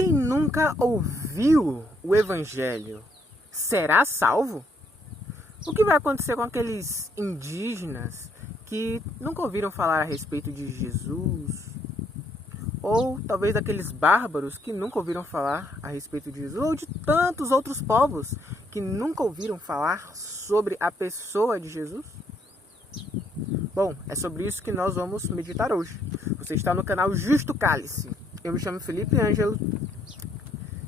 Quem nunca ouviu o Evangelho será salvo? O que vai acontecer com aqueles indígenas que nunca ouviram falar a respeito de Jesus? Ou talvez aqueles bárbaros que nunca ouviram falar a respeito de Jesus? Ou de tantos outros povos que nunca ouviram falar sobre a pessoa de Jesus? Bom, é sobre isso que nós vamos meditar hoje. Você está no canal Justo Cálice. Eu me chamo Felipe Ângelo.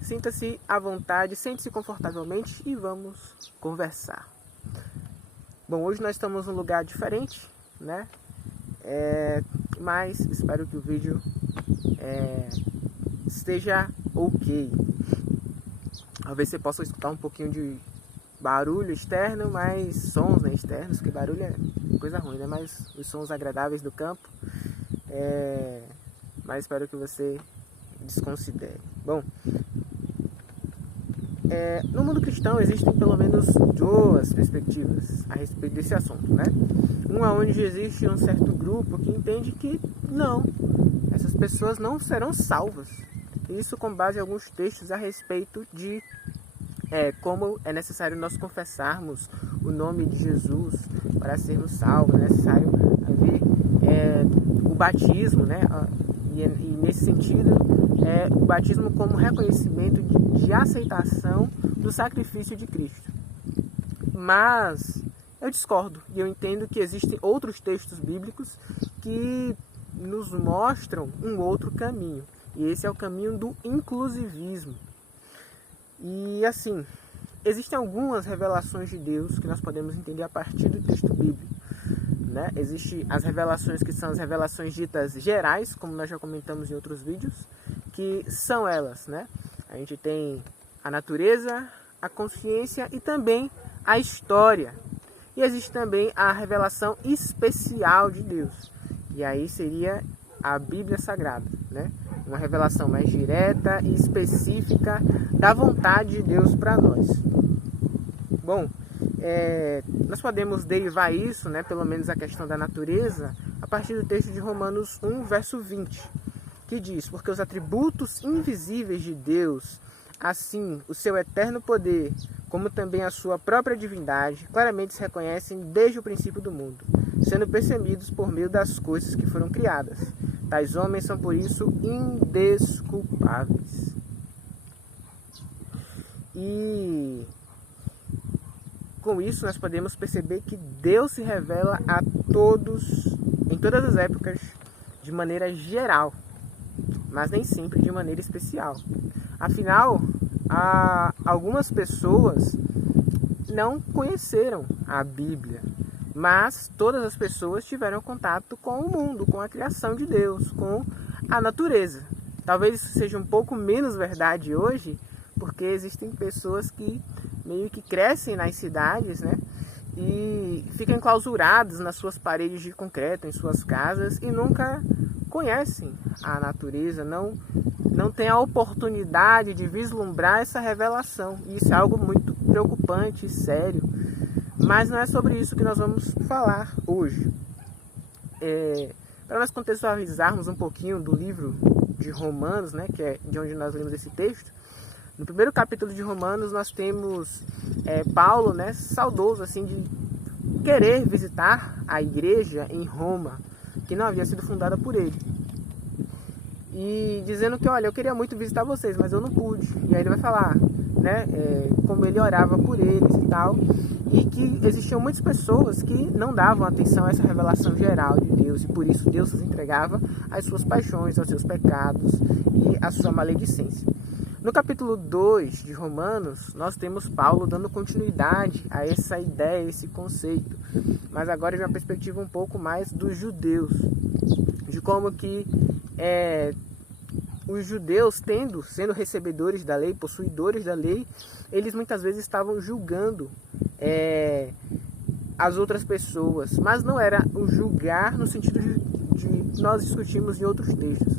Sinta-se à vontade, sente-se confortavelmente e vamos conversar. Bom, hoje nós estamos num lugar diferente, né? Mas espero que o vídeo esteja ok. Talvez você possa escutar um pouquinho de barulho externo, mas sons, né, externos, que barulho é coisa ruim, né? Mas os sons agradáveis do campo. Mas espero que você desconsidere. Bom, no mundo cristão existem pelo menos duas perspectivas a respeito desse assunto, né? Uma onde existe um certo grupo que entende que não, essas pessoas não serão salvas. Isso com base em alguns textos a respeito de como é necessário nós confessarmos o nome de Jesus para sermos salvos. É necessário haver o batismo, né? E nesse sentido, o batismo como reconhecimento de aceitação do sacrifício de Cristo. Mas eu discordo e eu entendo que existem outros textos bíblicos que nos mostram um outro caminho. E esse é o caminho do inclusivismo. E assim, existem algumas revelações de Deus que nós podemos entender a partir do texto bíblico, né? Existem as revelações que são as revelações ditas gerais, como nós já comentamos em outros vídeos, que são elas, né? A gente tem a natureza, a consciência e também a história. E existe também a revelação especial de Deus. E aí seria a Bíblia Sagrada, né? Uma revelação mais direta e específica da vontade de Deus para nós. Bom, nós podemos derivar isso, né, pelo menos a questão da natureza, a partir do texto de Romanos 1, verso 20, que diz: porque os atributos invisíveis de Deus, assim o seu eterno poder, como também a sua própria divindade, claramente se reconhecem desde o princípio do mundo, sendo percebidos por meio das coisas que foram criadas. Tais homens são, por isso, indesculpáveis. E com isso nós podemos perceber que Deus se revela a todos, em todas as épocas, de maneira geral, mas nem sempre de maneira especial. Afinal, algumas pessoas não conheceram a Bíblia, mas todas as pessoas tiveram contato com o mundo, com a criação de Deus, com a natureza. Talvez isso seja um pouco menos verdade hoje, porque existem pessoas que meio que crescem nas cidades, né? E ficam enclausurados nas suas paredes de concreto, em suas casas, e nunca conhecem a natureza, não têm a oportunidade de vislumbrar essa revelação. E isso é algo muito preocupante e sério. Mas não é sobre isso que nós vamos falar hoje. Para nós contextualizarmos um pouquinho do livro de Romanos, né, que é de onde nós lemos esse texto, no primeiro capítulo de Romanos nós temos Paulo, né, saudoso assim, de querer visitar a igreja em Roma, que não havia sido fundada por ele. E dizendo que, olha, eu queria muito visitar vocês, mas eu não pude. E aí ele vai falar, né, como ele orava por eles e tal. E que existiam muitas pessoas que não davam atenção a essa revelação geral de Deus. E por isso Deus os entregava às suas paixões, aos seus pecados e à sua maledicência. No capítulo 2 de Romanos, nós temos Paulo dando continuidade a essa ideia, esse conceito. Mas agora de uma perspectiva um pouco mais dos judeus. De como que os judeus, sendo recebedores da lei, possuidores da lei, eles muitas vezes estavam julgando as outras pessoas, mas não era o julgar no sentido de nós discutimos em outros textos,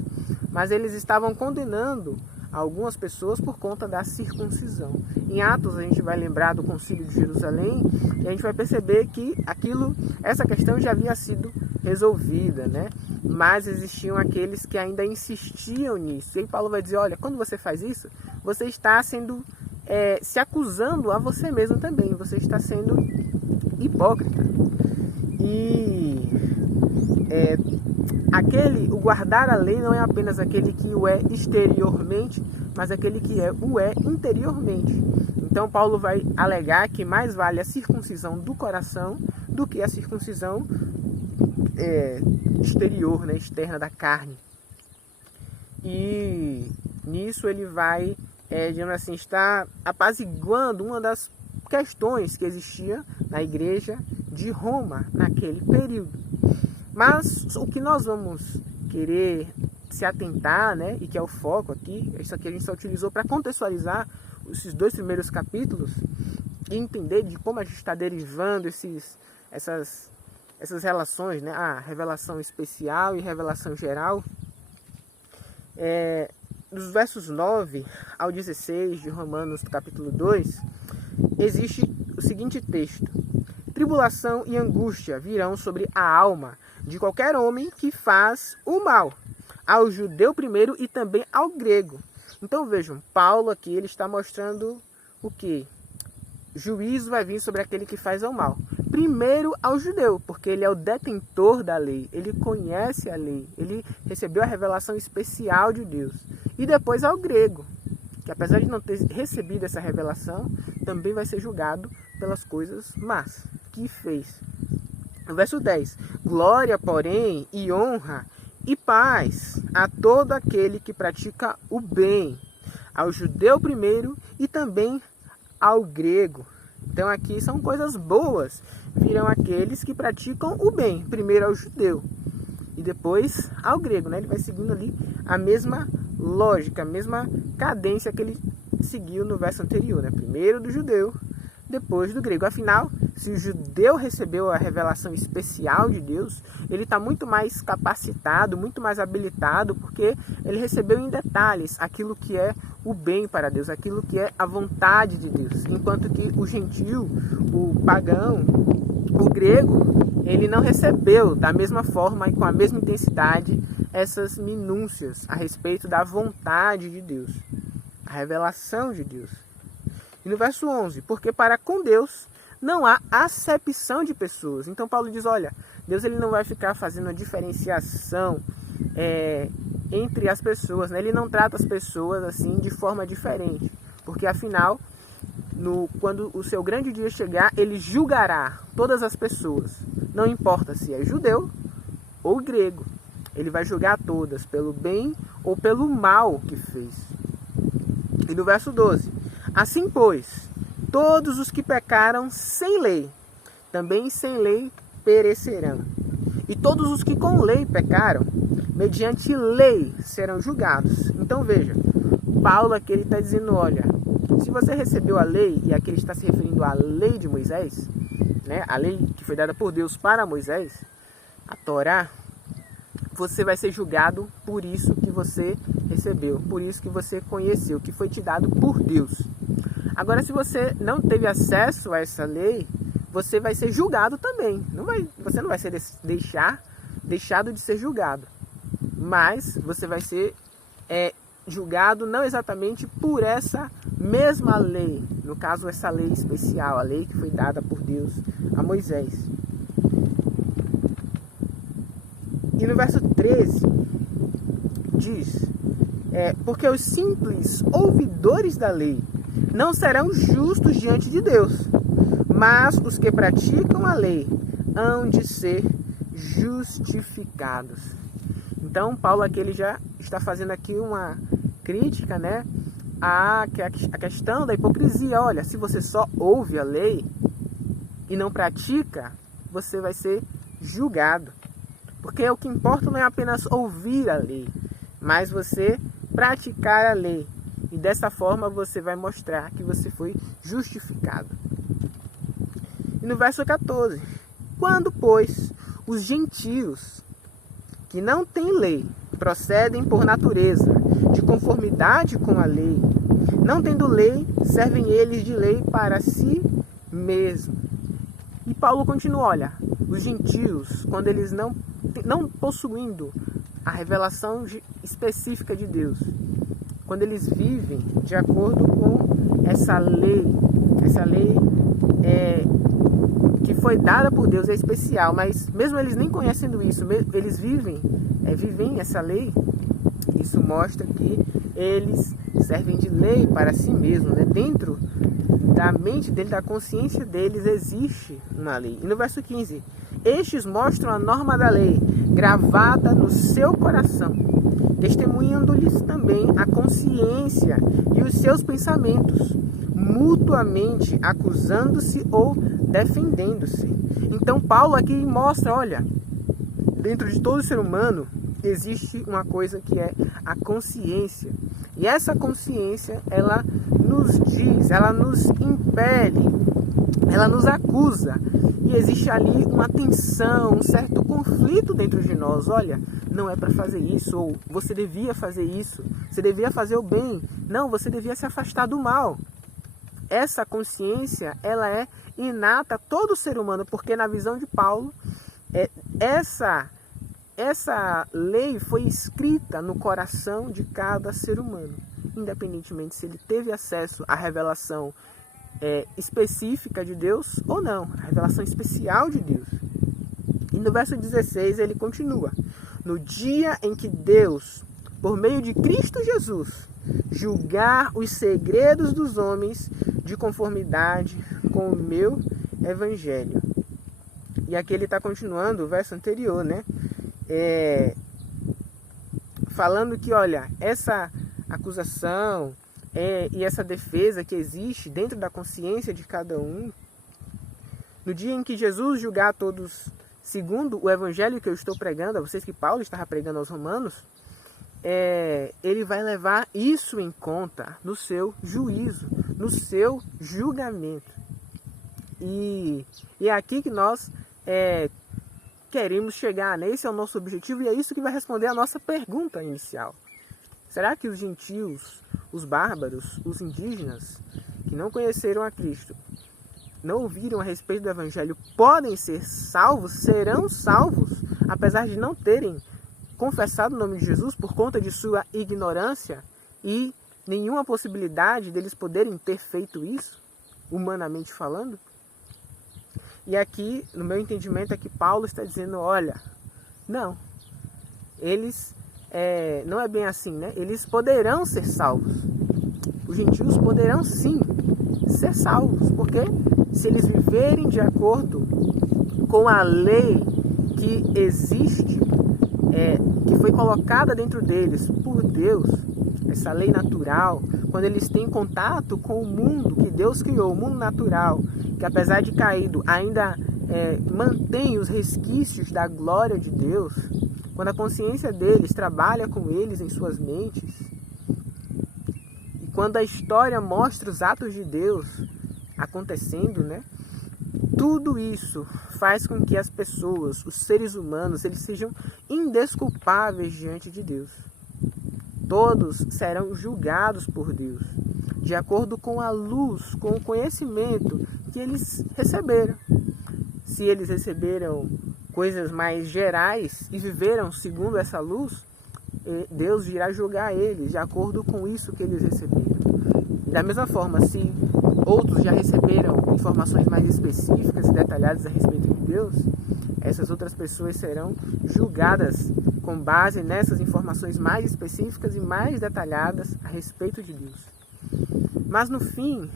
mas eles estavam condenando algumas pessoas por conta da circuncisão. Em Atos a gente vai lembrar do Concílio de Jerusalém e a gente vai perceber que essa questão já havia sido resolvida, né? Mas existiam aqueles que ainda insistiam nisso. E aí Paulo vai dizer, olha, quando você faz isso, você está sendo se acusando a você mesmo também. Você está sendo hipócrita. E o guardar a lei não é apenas aquele que o é exteriormente, mas aquele que o é interiormente. Então Paulo vai alegar que mais vale a circuncisão do coração do que a circuncisão exterior, né, externa da carne. E nisso ele vai, digamos assim, estar apaziguando uma das questões que existia na igreja de Roma naquele período. Mas o que nós vamos querer se atentar, né, e que é o foco aqui, isso aqui a gente só utilizou para contextualizar esses 2 primeiros capítulos e entender de como a gente está derivando essas relações, né, a revelação especial e revelação geral. Dos versos 9 ao 16 de Romanos, capítulo 2, existe o seguinte texto: tribulação e angústia virão sobre a alma de qualquer homem que faz o mal, ao judeu primeiro e também ao grego. Então vejam, Paulo aqui ele está mostrando o que? Juízo vai vir sobre aquele que faz o mal. Primeiro ao judeu, porque ele é o detentor da lei, ele conhece a lei, ele recebeu a revelação especial de Deus. E depois ao grego, que apesar de não ter recebido essa revelação, também vai ser julgado pelas coisas más que fez. No verso 10, glória, porém, e honra e paz a todo aquele que pratica o bem, ao judeu primeiro e também ao grego. Então aqui são coisas boas, virão aqueles que praticam o bem, primeiro ao judeu e depois ao grego, né? Ele vai seguindo ali a mesma lógica, a mesma cadência que ele seguiu no verso anterior, né? Primeiro do judeu, depois do grego. Afinal, se o judeu recebeu a revelação especial de Deus, ele está muito mais capacitado, muito mais habilitado, porque ele recebeu em detalhes aquilo que é o bem para Deus, aquilo que é a vontade de Deus. Enquanto que o gentil, o pagão, o grego, ele não recebeu da mesma forma e com a mesma intensidade essas minúcias a respeito da vontade de Deus, a revelação de Deus. E no verso 11, porque para com Deus não há acepção de pessoas. Então Paulo diz, olha, Deus ele não vai ficar fazendo a diferenciação entre as pessoas, né? Ele não trata as pessoas assim de forma diferente, porque afinal, quando o seu grande dia chegar, ele julgará todas as pessoas, não importa se é judeu ou grego, ele vai julgar todas pelo bem ou pelo mal que fez. E no verso 12, assim pois, todos os que pecaram sem lei, também sem lei perecerão. E todos os que com lei pecaram, mediante lei serão julgados. Então veja, Paulo aqui ele está dizendo, olha, se você recebeu a lei, e aqui ele está se referindo à lei de Moisés, né, a lei que foi dada por Deus para Moisés, a Torá, você vai ser julgado por isso que você recebeu, por isso que você conheceu, que foi te dado por Deus. Agora, se você não teve acesso a essa lei, você vai ser julgado também. Você não vai ser deixado de ser julgado, mas você vai ser julgado não exatamente por essa mesma lei, no caso essa lei especial, a lei que foi dada por Deus a Moisés. E no verso 13 diz, porque os simples ouvidores da lei não serão justos diante de Deus, mas os que praticam a lei hão de ser justificados. Então Paulo aqui ele já está fazendo aqui uma crítica, né, a questão da hipocrisia. Olha, se você só ouve a lei e não pratica, você vai ser julgado. Porque o que importa não é apenas ouvir a lei, mas você praticar a lei. E dessa forma você vai mostrar que você foi justificado. E no verso 14, quando, pois, os gentios que não têm lei procedem por natureza, de conformidade com a lei, não tendo lei, servem eles de lei para si mesmos. E Paulo continua, olha, os gentios, quando eles não não possuindo a revelação específica de Deus, quando eles vivem de acordo com essa lei que foi dada por Deus, é especial, mas mesmo eles nem conhecendo isso, eles vivem essa lei, isso mostra que eles servem de lei para si mesmos, né? Dentro da mente deles, da consciência deles, existe uma lei. E no verso 15, estes mostram a norma da lei, gravada no seu coração, testemunhando-lhes também a consciência e os seus pensamentos, mutuamente acusando-se ou defendendo-se. Então Paulo aqui mostra, olha, dentro de todo ser humano existe uma coisa que é a consciência. E essa consciência, ela nos diz, ela nos impele, ela nos acusa. E existe ali uma tensão, um certo conflito dentro de nós. Olha, não é para fazer isso, ou você devia fazer isso, você devia fazer o bem. Não, você devia se afastar do mal. Essa consciência, ela é inata a todo ser humano, porque na visão de Paulo, essa lei foi escrita no coração de cada ser humano, independentemente se ele teve acesso à revelação específica de Deus ou não, a revelação especial de Deus. E no verso 16 ele continua: no dia em que Deus, por meio de Cristo Jesus, julgar os segredos dos homens de conformidade com o meu evangelho. E aqui ele está continuando o verso anterior, né? Falando que, olha, essa acusação e essa defesa que existe dentro da consciência de cada um, no dia em que Jesus julgar todos segundo o evangelho que eu estou pregando a vocês, que Paulo estava pregando aos romanos, ele vai levar isso em conta no seu juízo, no seu julgamento. E é aqui que nós queremos chegar, né? Esse é o nosso objetivo e é isso que vai responder a nossa pergunta inicial. Será que os gentios, os bárbaros, os indígenas, que não conheceram a Cristo, não ouviram a respeito do Evangelho, podem ser salvos, serão salvos, apesar de não terem confessado o nome de Jesus por conta de sua ignorância e nenhuma possibilidade deles poderem ter feito isso, humanamente falando? E aqui, no meu entendimento, é que Paulo está dizendo, olha, não, eles, não é bem assim, né? Eles poderão ser salvos. Os gentios poderão sim ser salvos, porque se eles viverem de acordo com a lei que existe, que foi colocada dentro deles por Deus, essa lei natural, quando eles têm contato com o mundo que Deus criou, o mundo natural, que apesar de caído ainda mantém os resquícios da glória de Deus, quando a consciência deles trabalha com eles em suas mentes, e quando a história mostra os atos de Deus acontecendo, né? Tudo isso faz com que as pessoas, os seres humanos, eles sejam indesculpáveis diante de Deus. Todos serão julgados por Deus, de acordo com a luz, com o conhecimento que eles receberam. Se eles receberam coisas mais gerais e viveram segundo essa luz, Deus irá julgar eles de acordo com isso que eles receberam. Da mesma forma, se outros já receberam informações mais específicas e detalhadas a respeito de Deus, essas outras pessoas serão julgadas com base nessas informações mais específicas e mais detalhadas a respeito de Deus. Mas no fim,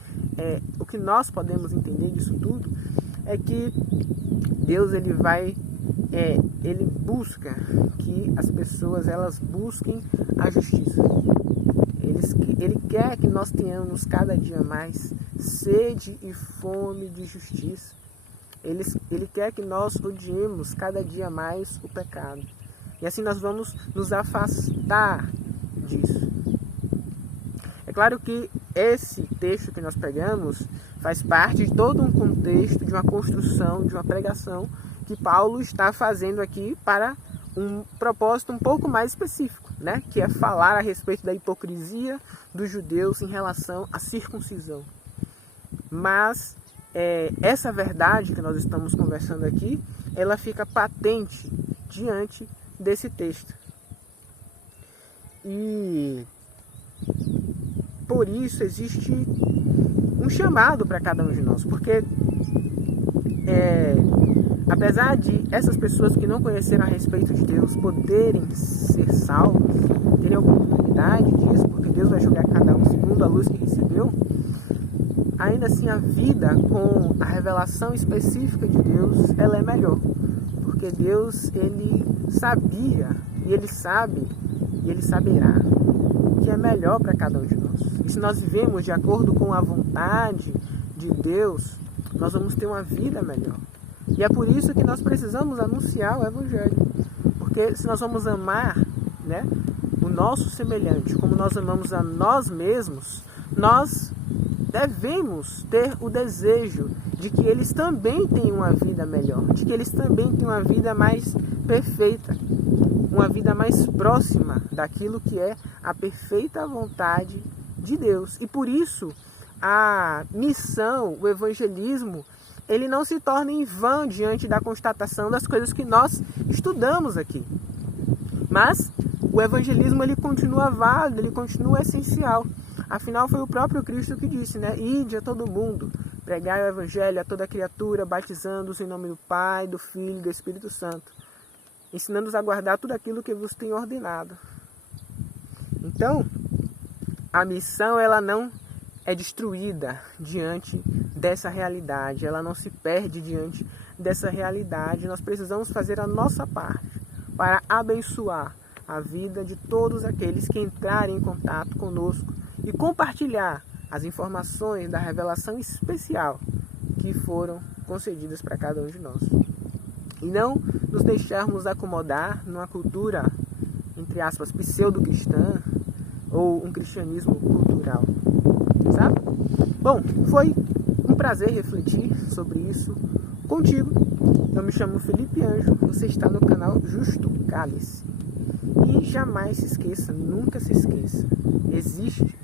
o que nós podemos entender disso tudo é que Deus ele busca que as pessoas elas busquem a justiça. Ele quer que nós tenhamos cada dia mais sede e fome de justiça. Ele quer que nós odiemos cada dia mais o pecado. E assim nós vamos nos afastar disso. É claro que esse texto que nós pegamos faz parte de todo um contexto, de uma construção, de uma pregação que Paulo está fazendo aqui para um propósito um pouco mais específico, né? Que é falar a respeito da hipocrisia dos judeus em relação à circuncisão. Mas essa verdade que nós estamos conversando aqui, ela fica patente diante desse texto. E por isso existe um chamado para cada um de nós, porque apesar de essas pessoas que não conheceram a respeito de Deus poderem ser salvos, terem a oportunidade disso, porque Deus vai julgar cada um segundo a luz que recebeu, ainda assim a vida com a revelação específica de Deus, ela é melhor. Porque Deus, ele sabia, e ele sabe, e ele saberá o que é melhor para cada um de nós. E se nós vivemos de acordo com a vontade de Deus, nós vamos ter uma vida melhor. E é por isso que nós precisamos anunciar o Evangelho. Porque se nós vamos amar, né, o nosso semelhante como nós amamos a nós mesmos, nós devemos ter o desejo de que eles também tenham uma vida melhor, de que eles também tenham uma vida mais perfeita, uma vida mais próxima daquilo que é a perfeita vontade de Deus. E por isso a missão, o evangelismo, ele não se torna em vão diante da constatação das coisas que nós estudamos aqui. Mas o evangelismo, ele continua válido, ele continua essencial. Afinal, foi o próprio Cristo que disse, né? Ide a todo mundo, pregai o Evangelho a toda criatura, batizando-os em nome do Pai, do Filho e do Espírito Santo, ensinando-os a guardar tudo aquilo que vos tenho ordenado. Então, a missão, ela não é destruída diante dessa realidade, ela não se perde diante dessa realidade. Nós precisamos fazer a nossa parte para abençoar a vida de todos aqueles que entrarem em contato conosco e compartilhar as informações da revelação especial que foram concedidas para cada um de nós. E não nos deixarmos acomodar numa cultura, entre aspas, pseudo-cristã ou um cristianismo cultural, sabe? Bom, foi um prazer refletir sobre isso contigo. Eu me chamo Felipe Anjo, você está no canal Justo Cálice. E jamais se esqueça, nunca se esqueça, existe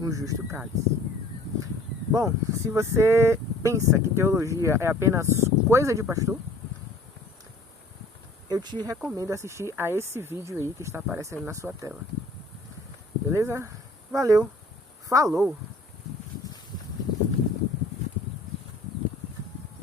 um justo cálice. Bom, se você pensa que teologia é apenas coisa de pastor, eu te recomendo assistir a esse vídeo aí que está aparecendo na sua tela. Beleza? Valeu! Falou!